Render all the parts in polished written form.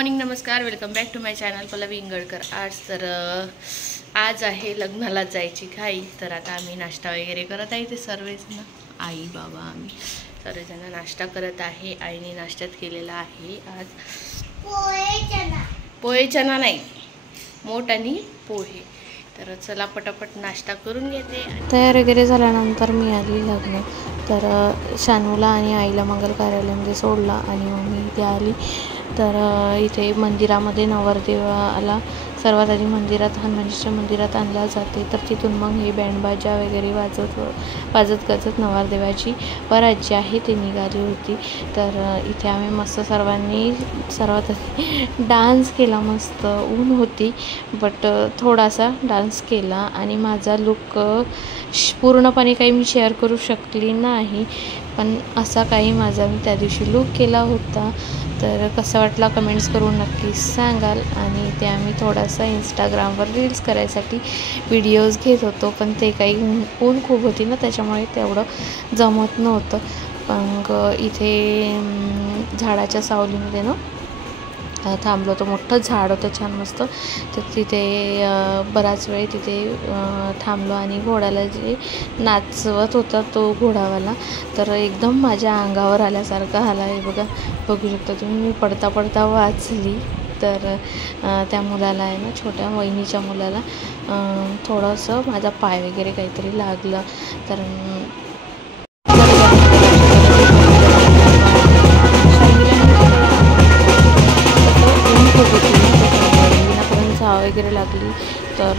Morning, नमस्कार, welcome back to my channel Pallavi Ingalkar. आज आहे लग्नाला जायची घाई, तर आता आम्ही नाश्ता वगैरे करत आहे। ते सर्वजण आई बाबा आम्ही सर्वजण नाश्ता करत आहे। आईने नाश्त्यात केलेला आहे आज पोहे चना नाही, मोठ आणि पोहे। तर चला पटापट नाश्ता करून घेते। तयार वगैरे झाल्यानंतर मी आली लग्न, तर शानूला आणि आईला मंगल कार्यालयामध्ये सोडला आणि मग मी इथे आली। तर इथे मंदिरामध्ये नवरदेवाला सर्वात आधी मंदिरात हनुमानजीच्या मंदिरात आणला जाते। तर तिथून मग हे बँडबाजा वगैरे वाजत गाजत नवरदेवाची वरात जी आहे ती निघाली होती। तर इथे आम्ही मस्त सर्वात आधी डान्स केला। मस्त ऊन होती बट थोडासा डान्स केला आणि माझा लुक पूर्णपणे काही मी शेअर करू शकली नाही, पण असा काही माझा मी त्या दिवशी लुक केला होता। तर कसा वाटला कमेंट्स करून नक्की सांगाल। आणि ते आम्ही थोडासा इंस्टाग्रामवर रील्स करायसाठी व्हिडिओज घेत होतो, पण ते काही ऊन खूप होती ना, त्याच्यामुळे तेवढं जमत नव्हतं। मग इथे झाडाच्या सावलीमध्ये ना थांबलो होतो। मोठं झाड होतं छान मस्त, तर तिथे बराच वेळ तिथे थांबलो आणि घोड्याला जे नाचवत होता तो घोडावाला तर एकदम माझ्या अंगावर आल्यासारखा आला आहे। बघू शकता तुम्ही, मी पडता पडता वाचली। तर त्या मुलाला आहे ना, छोट्या वहिनीच्या मुलाला थोडंसं माझा पाय वगैरे काहीतरी लागलं। तर वगैरे लागली तर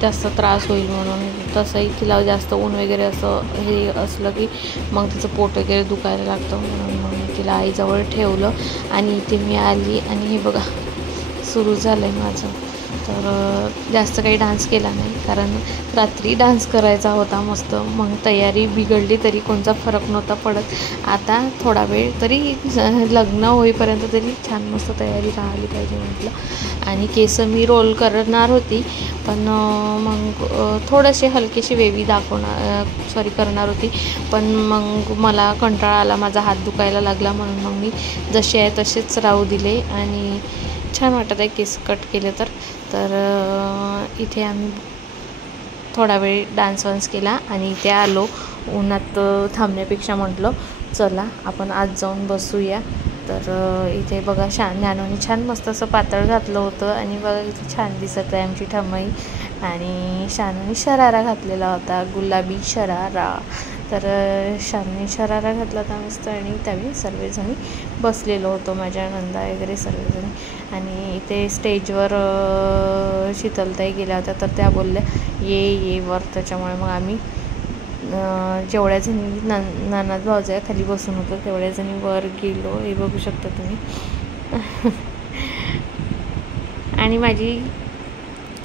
जास्त त्रास होईल म्हणून, तसंही तिला जास्त ऊन वगैरे असं हे असलं की मग तिचं पोट वगैरे दुखायला लागतं, म्हणून मग मी तिला आईजवळ ठेवलं आणि इथे मी आली आणि हे बघा सुरू झालं आहे माझं। तर जास्त काही डान्स केला नाही, कारण रात्री डान्स करायचा होता मस्त। मग तयारी बिघडली तरी कोणता फरक नव्हता पडत। आता थोडा वेळ तरी लग्न होईपर्यंत तरी छान मस्त तयारी राहिली पाहिजे म्हटलं। आणि केस मी रोल करणार होती, पण मग थोडेसे हलकेसे वेवी करणार होती, पण मग मला कंटाळा आला, माझा हात दुखायला लागला, म्हणून मग मी जसे आहे तसेच राहू दिले आणि छान वाटत आहे केस कट केले तर इथे आम्ही थोडा वेळ डान्स केला आणि इथे आलो। उन्हात थांबण्यापेक्षा म्हटलं चला आपण आज जाऊन बसूया। तर इथे बघा ज्ञानूने छान मस्त असं पातळ घातलं होतं आणि बघा इथे छान दिसत आहे आमची ठमाई। आणि शानूने शरारा घातलेला होता, गुलाबी शरारा। तर शानूने शरारा घातला होता मस्त आणि त्यावेळी सर्वजणी बसलेलो होतो, माझ्या नंदा वगैरे सर्वजणी। आणि इथे स्टेजवर शीतलताई गेल्या होत्या, तर त्या बोलल्या ये वर, त्याच्यामुळे मग आम्ही जेवढ्या जणी ननद भाऊजाई खाली बसून होतो तेवढ्या जणी वर गेलो, हे बघू शकता तुम्ही। आणि माझी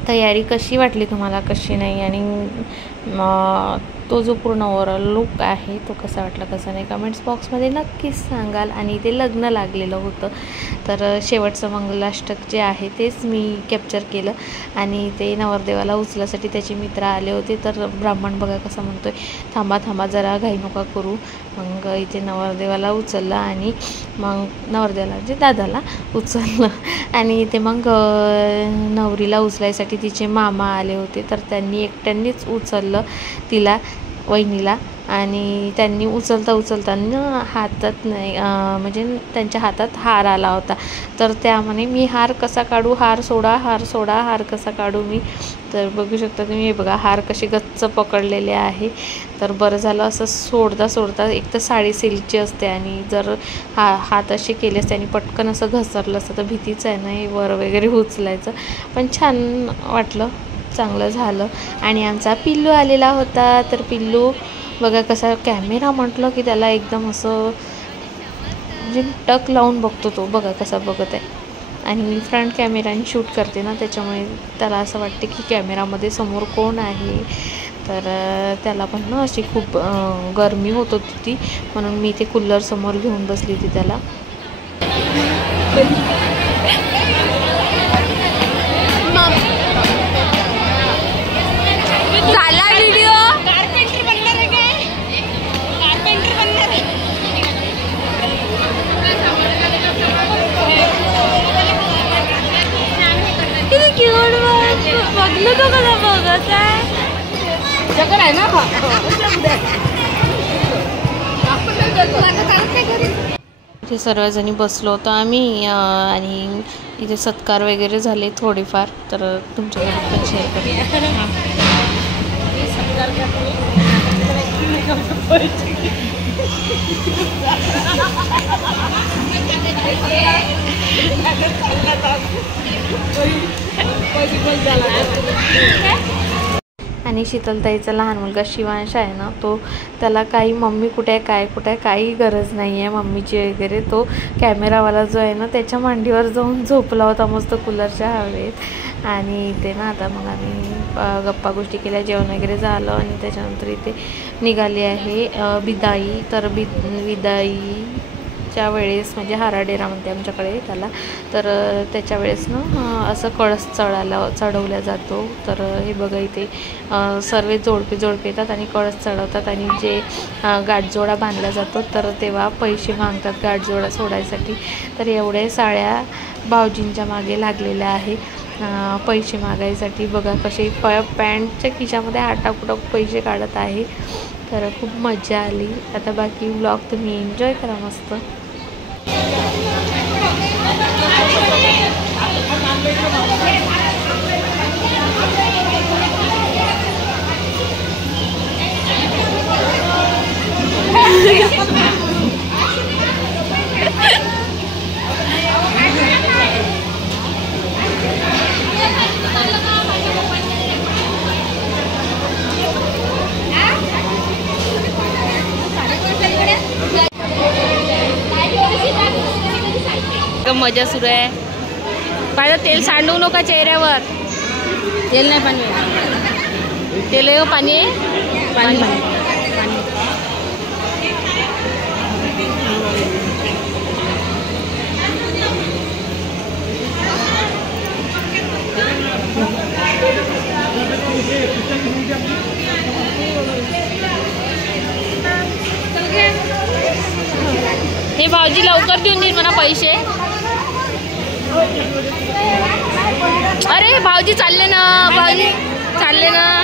तयारी कशी वाटली तुम्हाला, कशी नाही, आणि तो जो पूर्ण ओव्हरऑल लुक आहे तो कसा वाटला कसा नाही कमेंट्स बॉक्समध्ये नक्कीच सांगाल। आणि ते लग्न लागलेलं होतं, तर शेवटचं मंगलाष्टक जे आहे तेच मी कॅप्चर केलं। आणि ते नवरदेवाला उचलासाठी त्याचे मित्र आले होते, तर ब्राह्मण बघा कसा म्हणतोय थांबा जरा घाई नका करू। मग इथे नवरदेवाला उचललं आणि मग नवरदेवाला म्हणजे दादाला उचललं आणि इथे मग नवरीला उचलायसाठी तिचे मामा आले होते, तर त्यांनी एकट्यांनीच उचललं तिला, वहिनीला। आणि त्यांनी उचलताना हातात नाही, म्हणजे त्यांच्या हातात हार आला होता, तर त्या म्हणे मी हार कसा काढू, हार सोडा हार कसा काढू मी। तर बघू शकता तुम्ही, हे बघा हार कसे गच्च पकडलेले आहे। तर बरं झालं असं सोडता एक तर साडी सिल्कची असते, आणि जर हात असे केले असते आणि पटकन असं घसरलं असतं तर भीतीच आहे ना हे वर वगैरे उचलायचं, पण छान वाटलं, चांगलं झालं। आणि आमचा पिल्लू आलेला होता, तर पिल्लू बघा कसा, कॅमेरा म्हटलं की त्याला एकदम असं म्हणजे टक लावून बघतो तो, बघा कसा बघत आहे। आणि मी फ्रंट कॅमेराने शूट करते ना, त्याच्यामुळे त्याला असं वाटते की कॅमेरामध्ये समोर कोण आहे। तर त्याला पण ना अशी खूप गरमी होत होती, म्हणून मी ते कूलर समोर घेऊन बसली होती त्याला। झाला व्हिडिओ, आहे ना इथे सर्वजणी बसलो होतो आम्ही आणि इथे सत्कार वगैरे झाले थोडेफार, तर तुमच्याकडे पण शेअर करते. आणि शीतलताईचा लहान मुलगा शिवांश आहे ना, त्याला काही मम्मी कुठे आहे काय कुठे आहे काही गरज नाही आहे मम्मीची वगैरे. तो कॅमेरावाला जो आहे ना त्याच्या मांडीवर जाऊन झोपला होता मस्त कूलरच्या हवेत. आणि इथे ना आता मग आम्ही गप्पा गोष्टी केल्या, जेवण वगैरे झालं आणि त्याच्यानंतर इथे निघाली आहे बिदाई. तर विदाईच्या वेळेस म्हणजे हाराडेरा म्हणते आमच्याकडे त्याला, तर त्याच्या वेळेस ना असं कळस चढवल्या जातो. तर हे बघा इथे सर्व जोडपे येतात आणि कळस चढवतात आणि जे गाठजोडा बांधला जातो तर तेव्हा पैसे मागतात गाठजोडा सोडायसाठी. तर एवढे साड्या भाऊजींच्या मागे लागलेल्या आहे पैसे मागायसाठी. बघा कसे पॅन्टच्या खिशामध्ये हात टाकू पैसे काढत आहे. तर खूप मजा आली. आता बाकी व्लॉग तुम्ही एन्जॉय करा मस्त. मजा सुरू आहे. पाहिजे तेल सांडू नका चेहऱ्यावर. तेल नाही पाणी, तेल आहे पाणी पाणी पाणी. हे भाऊजी लवकर देऊन देईन म्हणा पैसे. अरे भाऊजी चालले ना, भाऊजी चालले ना.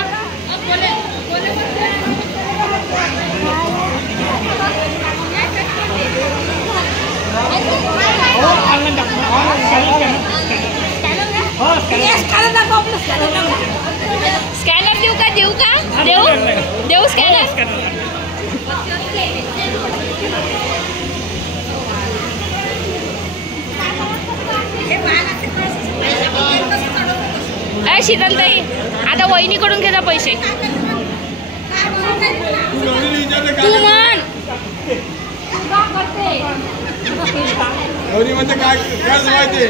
स्कॅनर देऊ का देऊ स्कॅनर. शीतलताई आता वहिनीकडून घे जा पैसे. तू म्हण म्हणजे काय माहिती.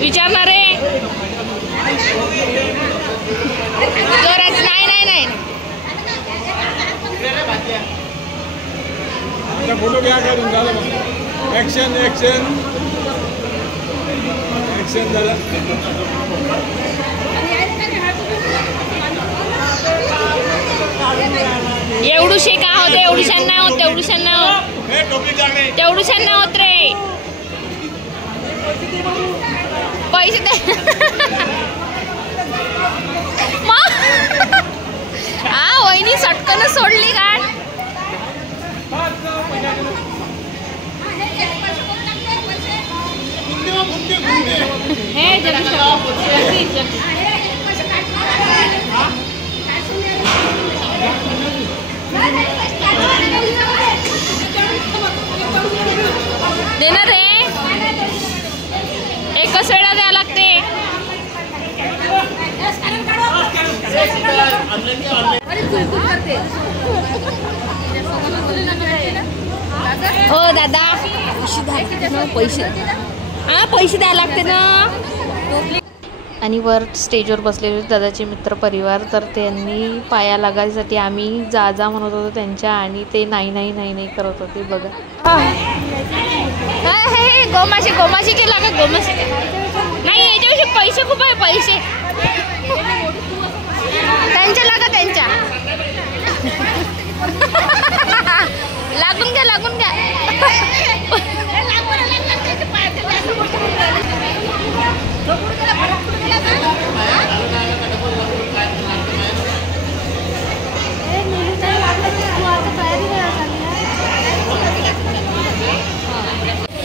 विचारणार रे जोरात. नाही फोटो घ्या करून झालं. ऍक्शन झालं. एवढूशे का होते, एवढूशान नाही होत, तेवढूशान नाही होत रे. पैसे दे. वहिनी सटकन सोडली गाड. देणार रे, एकच वेळा द्यावं लागते. हो दादा पैसे पैसे द्यायला लागते ना. आणि वर स्टेजवर बसलेले दादाचे मित्र परिवार, तर त्यांनी पाया लागायसाठी आम्ही जा जा म्हणत होतो त्यांच्या, आणि ते नाही नाही नाही नाही करत होते. बघा गोमाशी गोमाशी केला का? गोमाशी नाही, याच्याविषयी पैसे खूप आहे, पैसे त्यांच्या लागा, त्यांच्या लागून घ्या, लागून घ्या.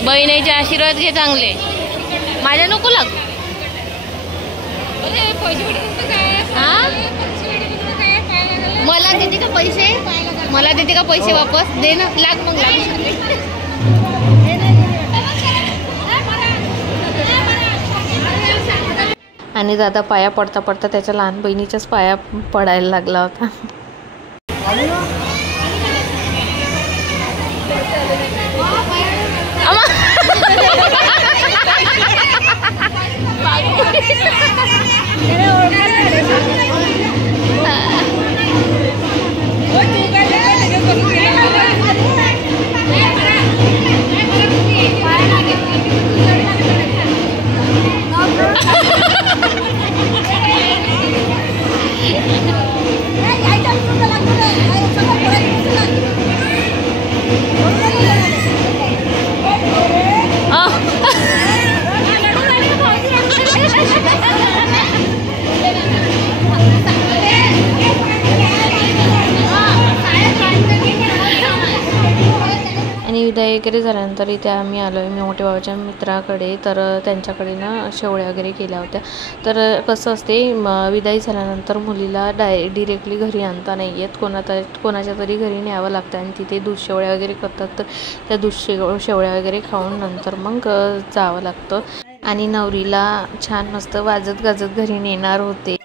बहिणीचे आशीर्वाद घे चांगले, माझ्या नको लाग. मला देते का पैसे? मला देते का पैसे वापस? दे ना, लाग मग लाग. आणि दादा पाया पडता पडता त्याच्या लहान बहिणीच्याच पाया पडायला लागला होता. विदाई वगैरे झाल्यानंतर इथे आम्ही आलो आहे मोठ्या भावाच्या मित्राकडे. तर त्यांच्याकडे ना शेवळ्या वगैरे केल्या होत्या. तर कसं असते, विदाई झाल्यानंतर मुलीला डिरेक्टली घरी आणता नाही येत, कोणाच्या तरी घरी न्यावं लागतं आणि तिथे दूध शेवळ्या वगैरे करतात. तर त्या दूध शेवळ्या वगैरे खाऊन नंतर मग जावं लागतं. आणि नवरीला छान मस्त वाजत गाजत घरी नेणार होते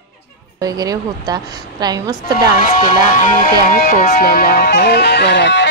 वगैरे होता. तर आम्ही मस्त डान्स केला आणि ते आम्ही पोचलेलो आहोत वरात.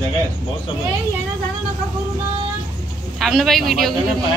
जगह है बहुत सब थांब ना बाई व्हिडिओ घेऊन.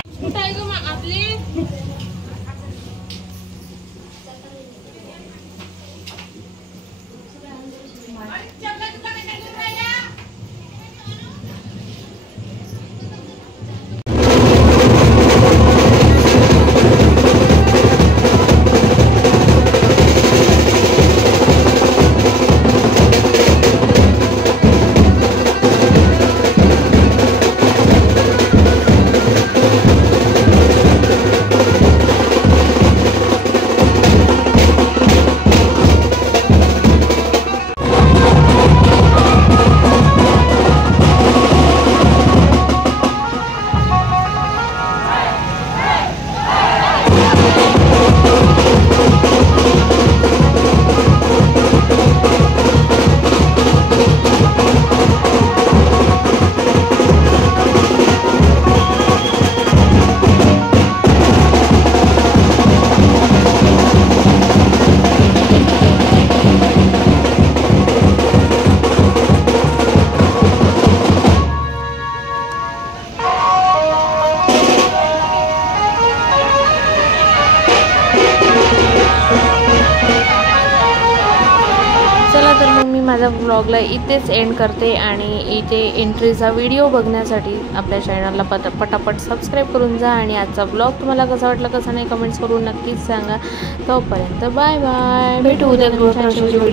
चला तर मग मी माझ्या व्लॉगला इथेच एंड करते आणि इथे एंट्रीचा व्हिडिओ बघण्यासाठी आपल्या चॅनलला पटापट सबस्क्राईब करून जा. आणि आजचा व्लॉग तुम्हाला कसा वाटला कसा नाही कमेंट्स करून नक्कीच सांगा. तोपर्यंत बाय बाय. भेटू उद्या व्हिडिओ.